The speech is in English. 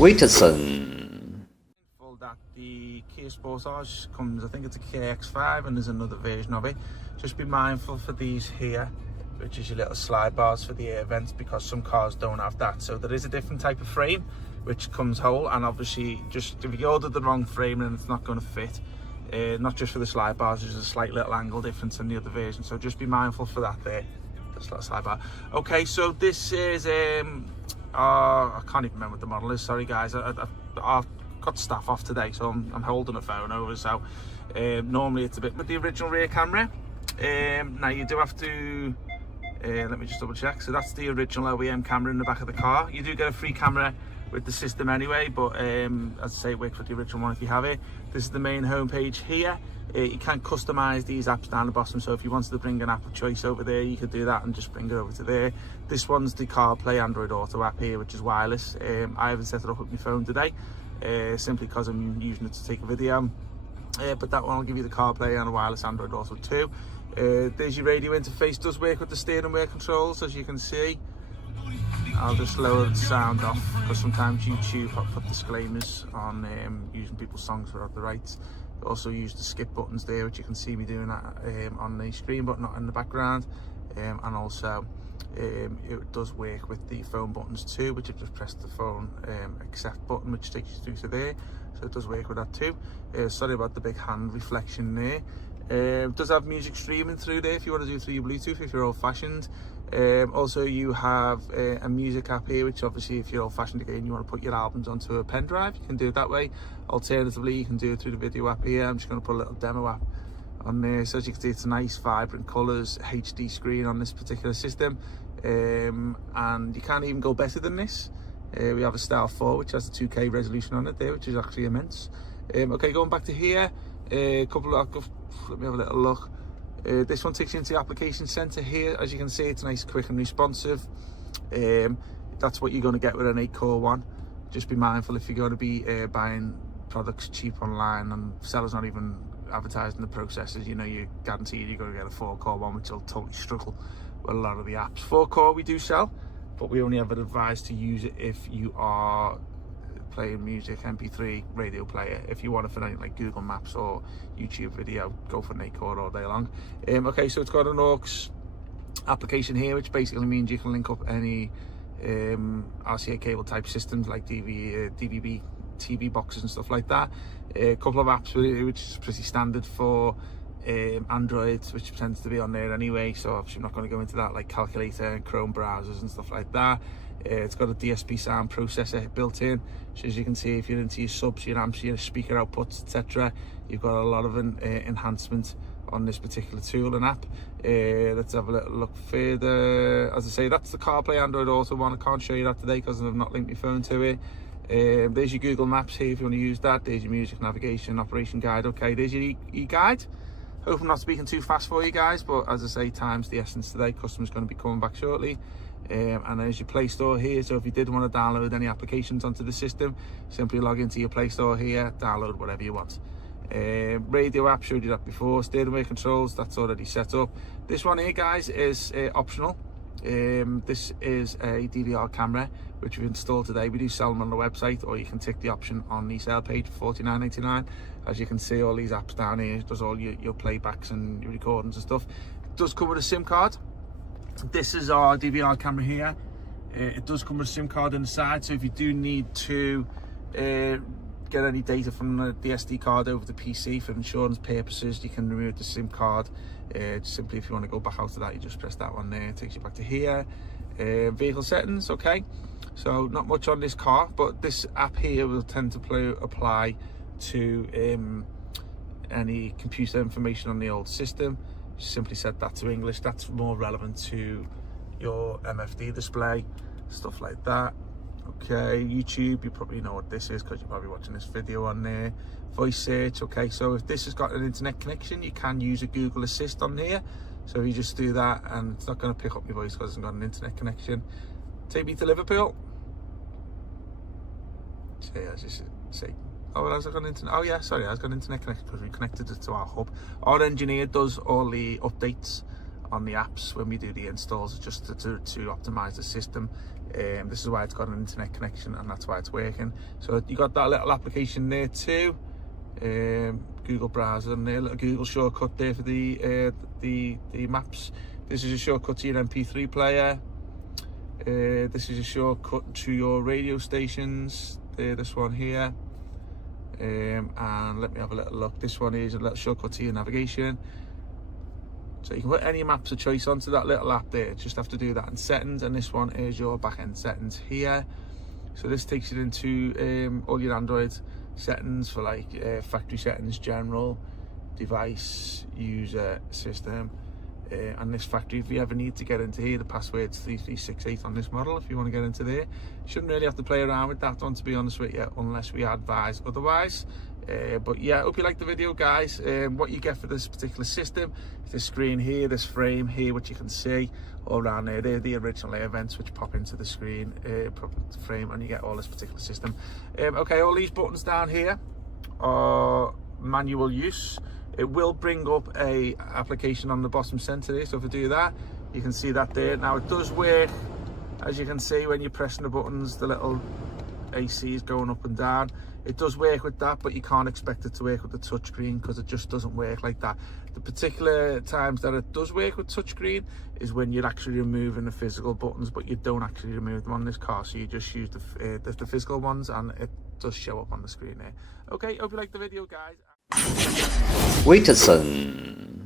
WITSON. That the KIA Sportage comes, I think it's a KX5, and there's another version of it. Just be mindful for these here, which is your little slide bars for the air vents, because some cars don't have that. So there is a different type of frame which comes whole, and obviously just if you ordered the wrong frame then it's not going to fit. Not just for the slide bars, there's a slight little angle difference in the other version, so just be mindful for that there. This little slide bar. Okay, so this is I can't even remember what the model is, sorry guys. I've got staff off today, so I'm holding a phone over, so normally it's a bit with the original rear camera. Now you do have to let me just double check. So that's the original OEM camera in the back of the car. You do get a free camera with the system anyway, but as I say, it works with the original one if you have it. This is the main homepage here. You can customize these apps down the bottom, so if you wanted to bring an app of choice over there, you could do that and just bring it over to there. This one's the CarPlay Android Auto app here, which is wireless. I haven't set it up with my phone today, simply because I'm using it to take a video. But that one will give you the CarPlay and a wireless Android Auto too. There's your radio interface. Does work with the steering wheel controls, as you can see. I'll just lower the sound off, because sometimes YouTube put disclaimers on using people's songs without the rights. Also use the skip buttons there, which you can see me doing that on the screen but not in the background. And also it does work with the phone buttons too, which you just press the phone accept button, which takes you through to there. So it does work with that too. Sorry about the big hand reflection there. It does have music streaming through there if you want to do it through your Bluetooth, if you're old-fashioned. Also you have a music app here, which obviously if you're old-fashioned again, you want to put your albums onto a pen drive, you can do it that way. Alternatively, you can do it through the video app here. I'm just going to put a little demo app on there. So as you can see, it's nice vibrant colours, HD screen on this particular system, and you can't even go better than this. We have a Style 4 which has a 2K resolution on it there, which is actually immense. Okay, going back to here, let me have a little look. This one takes you into the application center here. As you can see, it's nice, quick and responsive. That's what you're going to get with an 8-core one. Just be mindful if you're going to be buying products cheap online and sellers not even advertising the processors, you know, you're guaranteed you're going to get a 4-core one, which will totally struggle with a lot of the apps. 4-core we do sell, but we only ever advise to use it if you are playing music, MP3, radio player. If you want it for anything like Google Maps or YouTube video, go for an 8-core all day long. Okay, so it's got an aux application here, which basically means you can link up any RCA cable type systems like DVB, TV boxes and stuff like that. A couple of apps which is pretty standard for Android, which tends to be on there anyway, so obviously I'm not going to go into that, like calculator and Chrome browsers and stuff like that. It's got a DSP sound processor built in, so as you can see, if you're into your subs, your amps, your speaker outputs, etc., you've got a lot of enhancement on this particular tool and app. Let's have a little look further. As I say, that's the CarPlay Android Auto one. I can't show you that today because I've not linked my phone to it. There's your Google Maps here if you want to use that. There's your music navigation operation guide. Okay, there's your e-guide. Hope I'm not speaking too fast for you guys, but as I say, time's the essence today. Customer's going to be coming back shortly. And there's your Play Store here, so if you did want to download any applications onto the system, simply log into your Play Store here, download whatever you want. Radio app, showed you that before. Steering wheel controls, that's already set up. This one here, guys, is optional. This is a DVR camera which we've installed today. We do sell them on the website, or you can tick the option on the sale page for $49.99. As you can see, all these apps down here, it does all your playbacks and your recordings and stuff. It does come with a SIM card. This is our DVR camera here. It does come with a SIM card on the side, so if you do need to get any data from the SD card over the PC for insurance purposes, you can remove the SIM card. Simply, if you want to go back out to that, you just press that one there. It takes you back to here. Vehicle settings, okay. So not much on this car, but this app here will tend to apply to any computer information on the old system. Simply set that to English. That's more relevant to your MFD display, stuff like that. Okay, YouTube, you probably know what this is because you're probably watching this video on there. Voice search, okay, so if this has got an internet connection, you can use a Google Assist on here. So you just do that, and it's not going to pick up your voice because it's got an internet connection. Take me to Liverpool. So yeah, just say, oh, well, has it got internet? Oh yeah, sorry, I've got an internet connection because we connected it to our hub. Our engineer does all the updates on the apps when we do the installs, just to optimize the system. This is why it's got an internet connection, and that's why it's working. So you got that little application there too, Google browser, and a little Google shortcut there for the maps. This is a shortcut to your MP3 player. This is a shortcut to your radio stations. This one here. And let me have a little look. This one is a little shortcut to your navigation. So you can put any maps of choice onto that little app there. Just have to do that in settings, and this one is your back-end settings here. So this takes you into all your Android settings for like factory settings, general, device, user, system, and this factory. If you ever need to get into here, the password's 3368 on this model. If you want to get into there, you shouldn't really have to play around with that one, to be honest with you, unless we advise otherwise. But yeah, hope you liked the video, guys. What you get for this particular system is this screen here, this frame here, which you can see all around there. They're the original air vents which pop into the screen, pop into the frame, and you get all this particular system. Okay, all these buttons down here are manual use. It will bring up a application on the bottom center there, so if I do that, you can see that there. Now it does work, as you can see, when you're pressing the buttons, the little AC is going up and down. It does work with that, but you can't expect it to work with the touchscreen, because it just doesn't work like that. The particular times that it does work with touchscreen is when you're actually removing the physical buttons, but you don't actually remove them on this car, so you just use the physical ones, and it does show up on the screen there. Okay, hope you liked the video, guys. WITSON